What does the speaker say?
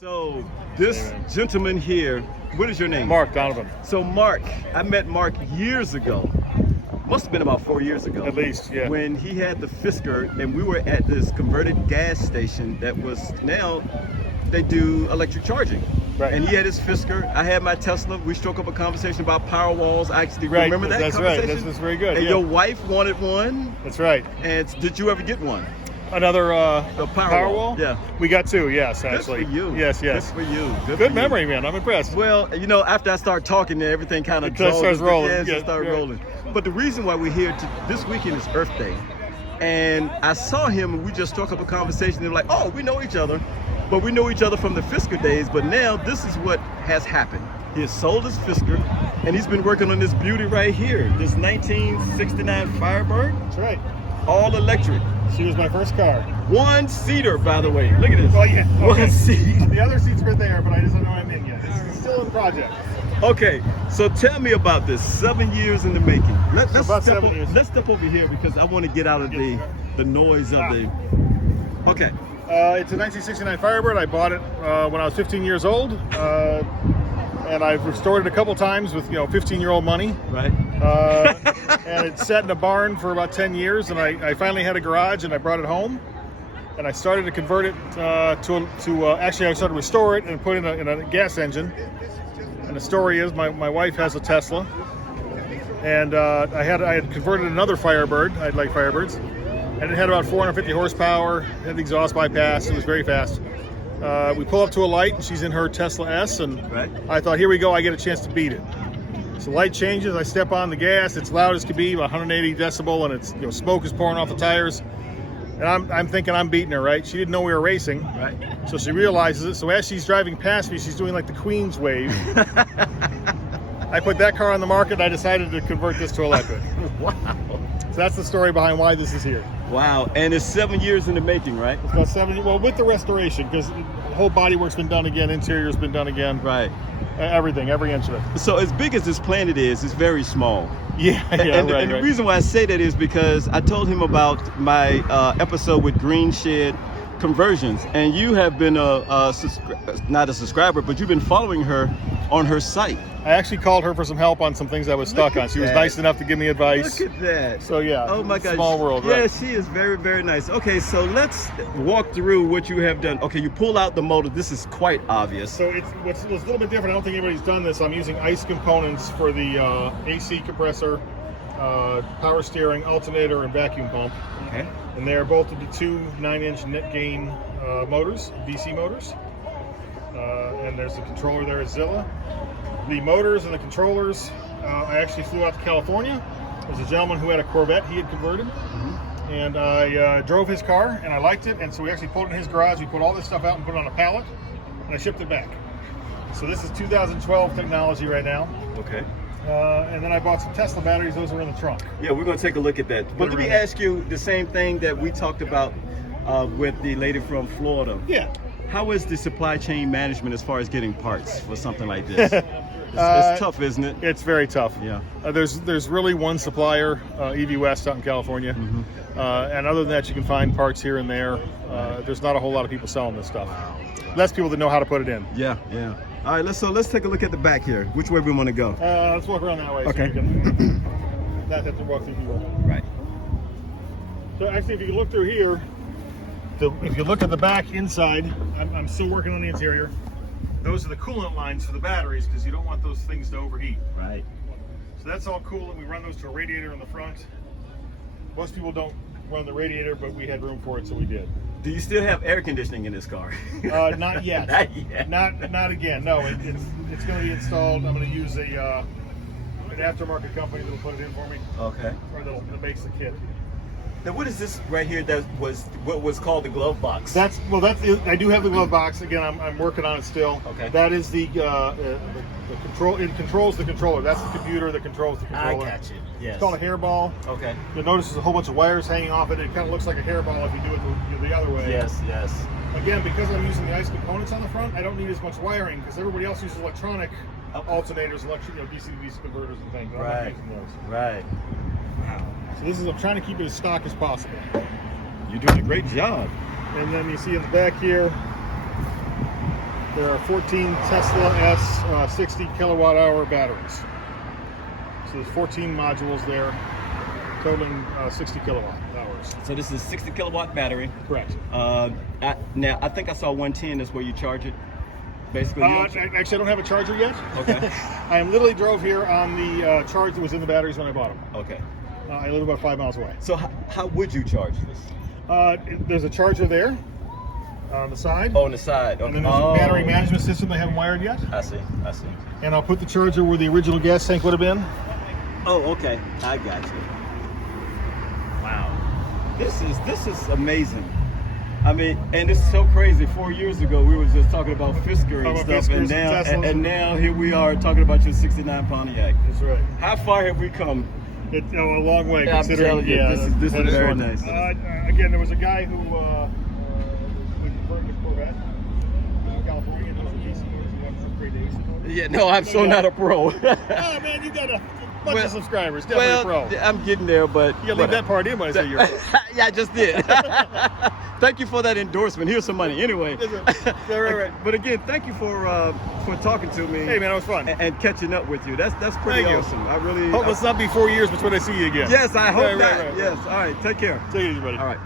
So this gentleman here, what is your name? Mark Donovan. So Mark, I met Mark years ago. Must have been about 4 years ago. At least, yeah. When he had the Fisker and we were at this converted gas station that was now, they do electric charging. Right. And he had his Fisker, I had my Tesla. We struck up a conversation about power walls. I actually Right. remember that That's conversation. right. That's very good. And yeah. your wife wanted one. That's right. And did you ever get one? Another The power wall? Yeah. We got two, yes, actually. Good for you. Yes, yes. Good for you. Good Good for memory, you. man. I'm impressed. Well, you know, after I start talking, then everything kind of It just starts rolling. Yeah, Yeah, start yeah. rolling. But the reason why we're here this weekend is Earth Day, and I saw him, and we just struck up a conversation. They're like, "Oh, we know each other, but we know each other from the Fisker days." But now this is what has happened. He has sold his Fisker, and he's been working on this beauty right here, this 1969 Firebird, That's right. all electric, She was my first car. one seater, by the way. Look at this. Well, yeah. Okay. One seat. The other seats were there, but I just don't know I'm in yet. It's still in project. Okay, so tell me about this. 7 years in the making. Let's about step 7 years. Let's step over here because I want to get out of the noise of the. Okay. It's a 1969 Firebird. I bought it when I was 15 years old, and I've restored it a couple times with 15-year-old money. Right. And it sat in a barn for about 10 years, and I finally had a garage, and I brought it home, and I started to convert it actually I started to restore it and put it in a gas engine. And the story is my wife has a Tesla, and I had converted another Firebird. I like Firebirds, and it had about 450 horsepower, had the exhaust bypass. It was very fast. We pull up to a light, and she's in her Tesla S, and Right. I thought, here we go, I get a chance to beat it. So the light changes, I step on the gas, it's loud as can be, about 180 decibel, and it's smoke is pouring off the tires. And I'm thinking I'm beating her, right? She didn't know we were racing. Right. So she realizes it. So as she's driving past me, she's doing like the Queen's wave. I put that car on the market, and I decided to convert this to electric. Wow. So that's the story behind why this is here. Wow. And it's 7 years in the making, right? It's about 70, well, with the restoration, because the whole bodywork's been done again, interior's been done again. Right. Everything, every inch of it. So as big as this planet is, it's very small. Yeah, yeah, and, right, and the right. reason why I say that is because I told him about my episode with Green Shed Conversions, and you have been not a subscriber, but you've been following her on her site. I actually called her for some help on some things I was stuck on. She was that. nice enough to give me advice. Look at that. So yeah, Oh my God. small world, Yeah, right? she is very, very nice. Okay, so let's walk through what you have done. Okay, you pull out the motor. This is quite obvious. So it's a little bit different. I don't think anybody's done this. I'm using ICE components for the AC compressor, power steering, alternator, and vacuum pump. Okay. And they're both the two 9-inch net gain motors, DC motors. And there's the controller there at Zilla. The motors and the controllers, I actually flew out to California. There's a gentleman who had a Corvette he had converted. And I drove his car, and I liked it. And so we actually pulled it in his garage. We put all this stuff out and put it on a pallet, and I shipped it back. So this is 2012 technology right now. Okay. And then I bought some Tesla batteries. Those are in the trunk. Yeah, we're going to take a look at that. But let me ask you the same thing that we talked about with the lady from Florida. Yeah. How is the supply chain management as far as getting parts for something like this? It's tough, isn't it? It's very tough. Yeah. There's really one supplier, EV West out in California. And other than that, you can find parts here and there. There's not a whole lot of people selling this stuff. Less people that know how to put it in. Yeah, yeah. All right, let's take a look at the back here. Which way we want to go? Let's walk around that way. Okay. So you can not have to walk through here. Right. So actually, if you look through here, if you look at the back inside, I'm still working on the interior. Those are the coolant lines for the batteries because you don't want those things to overheat. Right. So that's all cool, and we run those to a radiator in the front. Most people don't run the radiator, but we had room for it, so we did. Do you still have air conditioning in this car? Not yet. Not yet. Not again. No, it's going to be installed. I'm going to use an aftermarket company that'll put it in for me. Okay. Or that makes the kit. Now, what is this right here that was what was called the glove box? That's I do have the glove box. Again, I'm working on it still. Okay. That is the control. It controls the controller. That's the computer that controls the I controller. got you. Yes. It's called a hairball. Okay. You'll notice there's a whole bunch of wires hanging off it. It kind of looks like a hairball if you do it the other way. Yes, yes. Again, because I'm using the ICE components on the front, I don't need as much wiring because everybody else uses electronic alternators, DC to DC converters and things. I'm not using those. Right. Wow. So I'm trying to keep it as stock as possible. You're doing a great job. And then you see in the back here, There are 14 Tesla S 60 kilowatt hour batteries. So there's 14 modules there, totaling 60 kilowatt hours. So this is a 60 kilowatt battery. Correct. Now I think I saw 110 is where you charge it. Basically. Actually, I don't have a charger yet. Okay. I literally drove here on the charge that was in the batteries when I bought them. Okay. I live about 5 miles away. So how would you charge this? There's a charger there on the side. Oh, on the side. Okay. And then there's a battery management system they haven't wired yet. I see. And I'll put the charger where the original gas tank would have been. Oh, okay. I got you. Wow. This is amazing. I mean, and it's so crazy. 4 years ago, we were just talking about Fisker and stuff, and now here we are talking about your '69 Pontiac. That's right. How far have we come? It's a long way. Yeah, Considering, this is very fun. nice. Again, there was a guy who converted a Corvette, California, and there was a DC who won for gradation. Yeah, no, I'm so not a pro. Oh man, you got a bunch of subscribers. Definitely a pro. I'm getting there, but You leave that part in when I say you're. Yeah, I just did. Thank you for that endorsement. Here's some money. Anyway. Right. But again, thank you for talking to me. Hey man, it was fun. And catching up with you. That's pretty awesome. I really hope it's not be 4 years before I see you again. Yes, I hope that. Right. Yes. All right. Take care. Take it easy, buddy. All right.